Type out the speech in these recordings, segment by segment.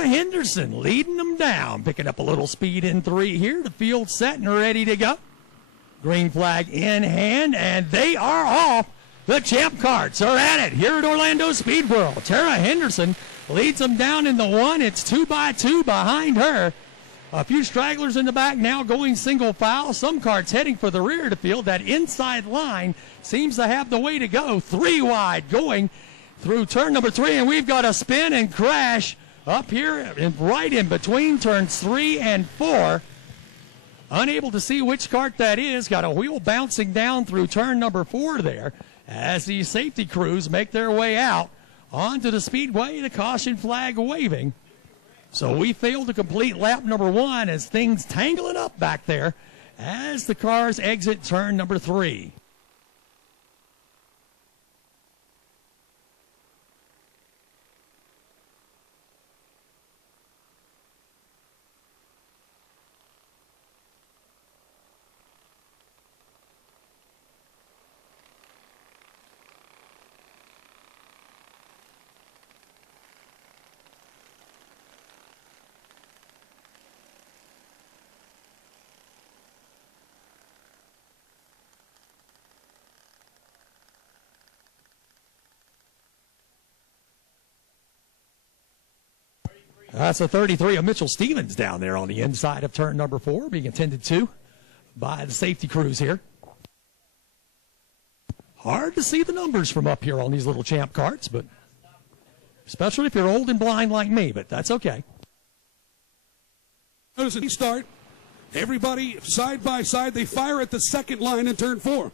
Henderson leading them down, picking up a little speed in 3 here. The field set and ready to go. Green flag in hand, and they are off. The champ carts are at it here at Orlando Speed World. Tara Henderson leads them down in the 1. It's 2 by 2 behind her. A few stragglers in the back now going single file. Some carts heading for the rear of the field. That inside line seems to have the way to go. 3 wide going through turn number 3, and we've got a spin and crash up here and right in between turns 3 and 4. Unable to see which cart that is. Got a wheel bouncing down through turn number 4 there as the safety crews make their way out onto the speedway, the caution flag waving. So we failed to complete lap number 1 as things tangling up back there as the cars exit turn number 3. That's a 33 of Mitchell Stevens down there on the inside of turn number 4, being attended to by the safety crews here. Hard to see the numbers from up here on these little champ carts, but especially if you're old and blind like me, but that's okay. Notice a start. Everybody side by side. They fire at the second line in turn 4.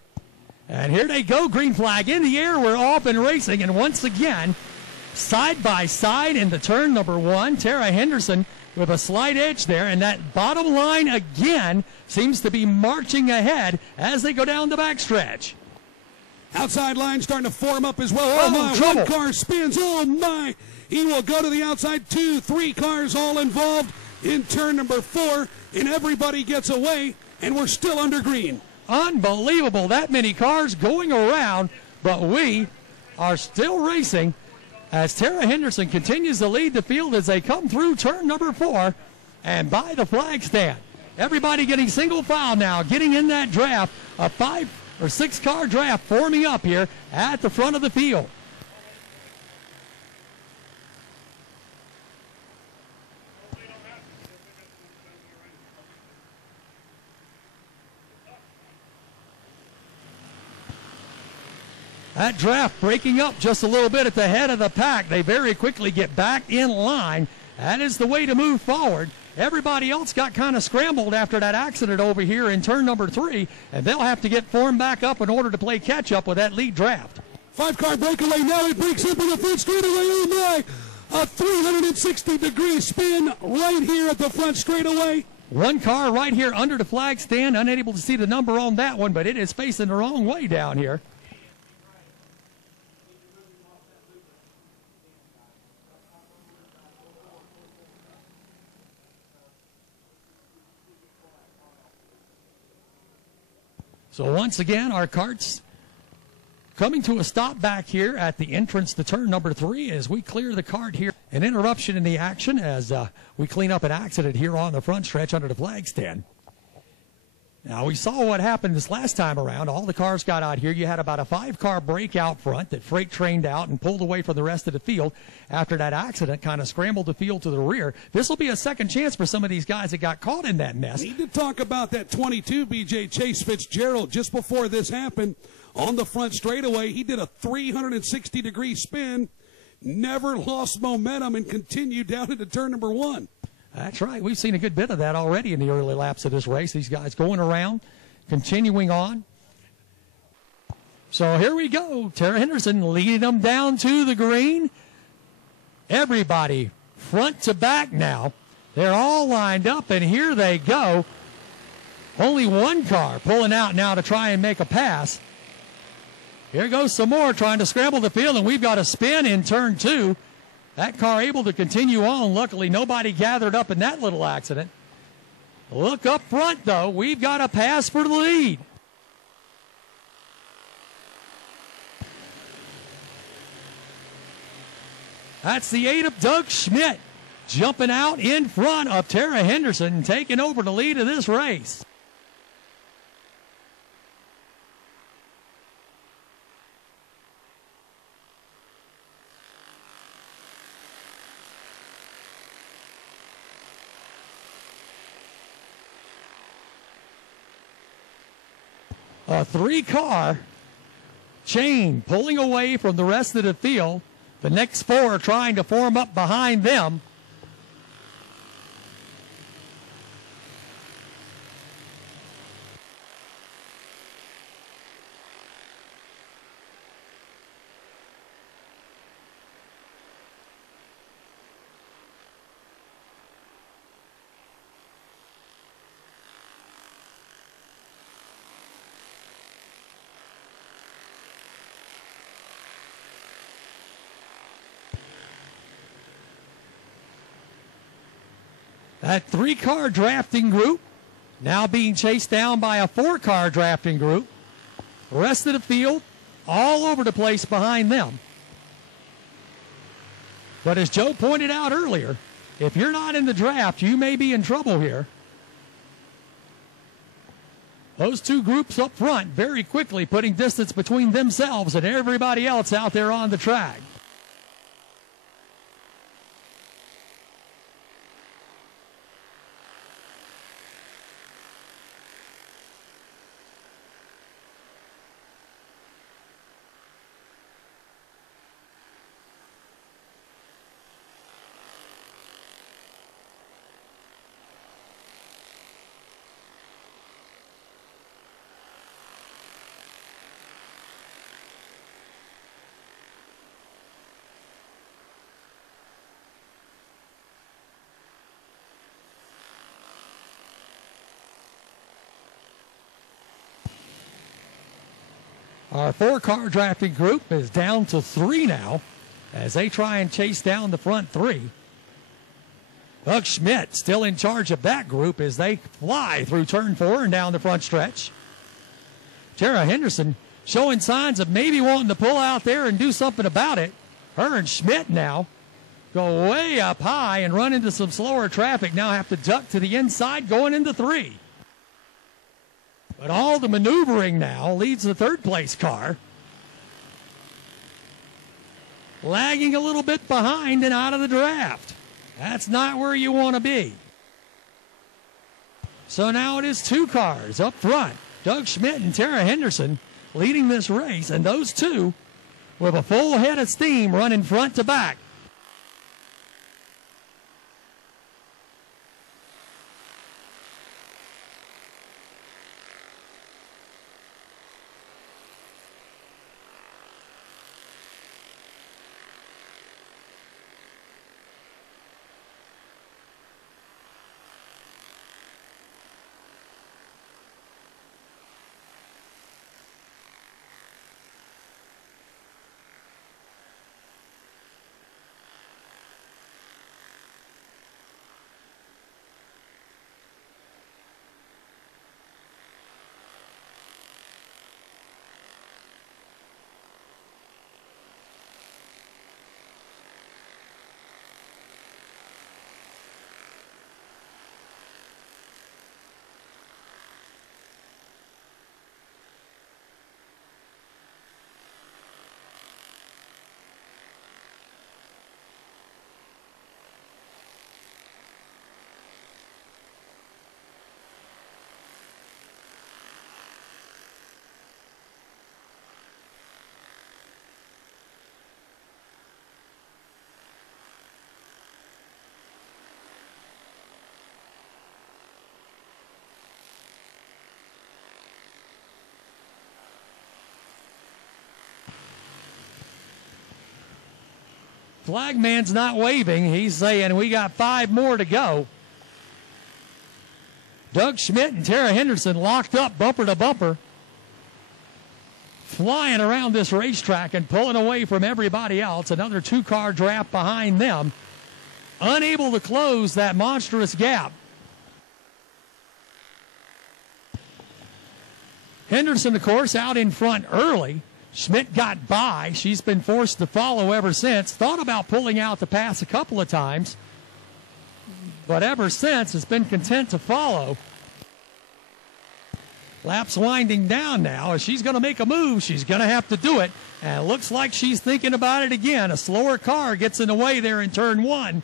And here they go. Green flag in the air. We're off and racing. And once again, side by side in the turn number 1, Tara Henderson with a slight edge there, and that bottom line again seems to be marching ahead as they go down the backstretch. Outside line starting to form up as well. Oh my, trouble. 1 car spins. Oh my, he will go to the outside. 2, 3 cars all involved in turn number 4, and everybody gets away, and we're still under green. Unbelievable, that many cars going around, but we are still racing as Tara Henderson continues to lead the field as they come through turn number 4 and by the flag stand. Everybody getting single file now, getting in that draft, a 5 or 6 car draft forming up here at the front of the field. That draft breaking up just a little bit at the head of the pack. They very quickly get back in line. That is the way to move forward. Everybody else got kind of scrambled after that accident over here in turn number 3, and they'll have to get formed back up in order to play catch up with that lead draft. 5-car breakaway. Now it breaks up in the front straightaway. Oh my! A 360-degree spin right here at the front straightaway. 1 car right here under the flag stand. Unable to see the number on that one, but it is facing the wrong way down here. So once again, our carts coming to a stop back here at the entrance to turn number 3 as we clear the cart here. An interruption in the action as we clean up an accident here on the front stretch under the flag stand. Now, we saw what happened this last time around. All the cars got out here. You had about a 5-car break out front that freight trained out and pulled away from the rest of the field after that accident kind of scrambled the field to the rear. This will be a second chance for some of these guys that got caught in that mess. Need to talk about that 22 BJ Chase Fitzgerald just before this happened on the front straightaway. He did a 360-degree spin, never lost momentum, and continued down into turn number 1. That's right. We've seen a good bit of that already in the early laps of this race. These guys going around, continuing on. So here we go. Tara Henderson leading them down to the green. Everybody front to back now. They're all lined up, and here they go. Only 1 car pulling out now to try and make a pass. Here goes some more trying to scramble the field, and we've got a spin in turn 2. That car able to continue on. Luckily, nobody gathered up in that little accident. Look up front, though. We've got a pass for the lead. That's the 8 of Doug Schmidt jumping out in front of Tara Henderson, taking over the lead of this race. A three-car chain pulling away from the rest of the field. The next four are trying to form up behind them. That three-car drafting group now being chased down by a four-car drafting group. The rest of the field all over the place behind them. But as Joe pointed out earlier, if you're not in the draft, you may be in trouble here. Those two groups up front very quickly putting distance between themselves and everybody else out there on the track. Our four-car drafting group is down to three now as they try and chase down the front three. Doug Schmidt still in charge of that group as they fly through turn four and down the front stretch. Tara Henderson showing signs of maybe wanting to pull out there and do something about it. Her and Schmidt now go way up high and run into some slower traffic. Now have to duck to the inside going into three. But all the maneuvering now leads the third place car. Lagging a little bit behind and out of the draft. That's not where you want to be. So now it is two cars up front. Doug Schmidt and Tara Henderson leading this race, and those two with a full head of steam running front to back. Flagman's not waving. He's saying we got 5 more to go. Doug Schmidt and Tara Henderson locked up bumper to bumper, flying around this racetrack and pulling away from everybody else. Another two-car draft behind them, unable to close that monstrous gap. Henderson, of course, out in front early. Schmidt got by. She's been forced to follow ever since. Thought about pulling out the pass a couple of times. but ever since has been content to follow. Laps winding down now. If she's going to make a move, she's going to have to do it. And it looks like she's thinking about it again. A slower car gets in the way there in turn one,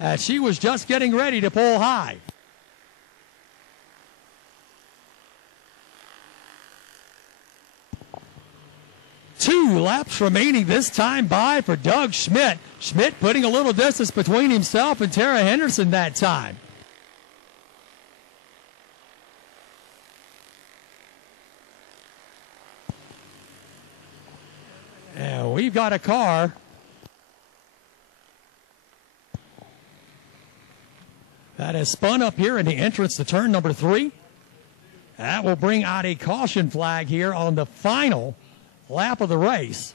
as she was just getting ready to pull high. Two laps remaining this time by for Doug Schmidt. Schmidt putting a little distance between himself and Tara Henderson that time. And we've got a car that has spun up here in the entrance to turn number 3. That will bring out a caution flag here on the final lap of the race.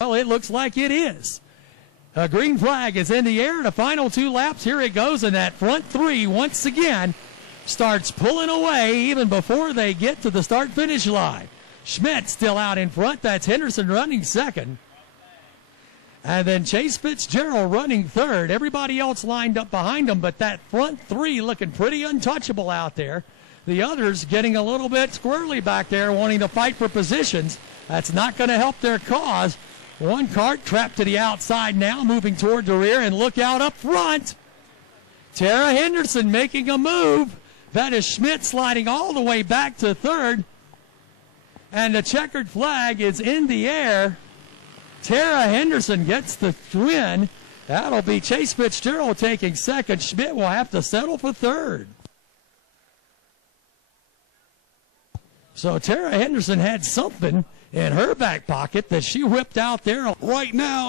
Well, it looks like it is. A green flag is in the air. The final 2 laps, here it goes, and that front 3 once again starts pulling away even before they get to the start-finish line. Schmidt still out in front. That's Henderson running second. And then Chase Fitzgerald running third. Everybody else lined up behind them, but that front 3 looking pretty untouchable out there. The others getting a little bit squirrely back there, wanting to fight for positions. That's not going to help their cause. One cart trapped to the outside now, moving toward the rear, and look out up front. Tara Henderson making a move. That is Schmidt sliding all the way back to third. And the checkered flag is in the air. Tara Henderson gets the win. That'll be Chase Fitzgerald taking second. Schmidt will have to settle for third. So Tara Henderson had something in her back pocket that she whipped out there. Right now,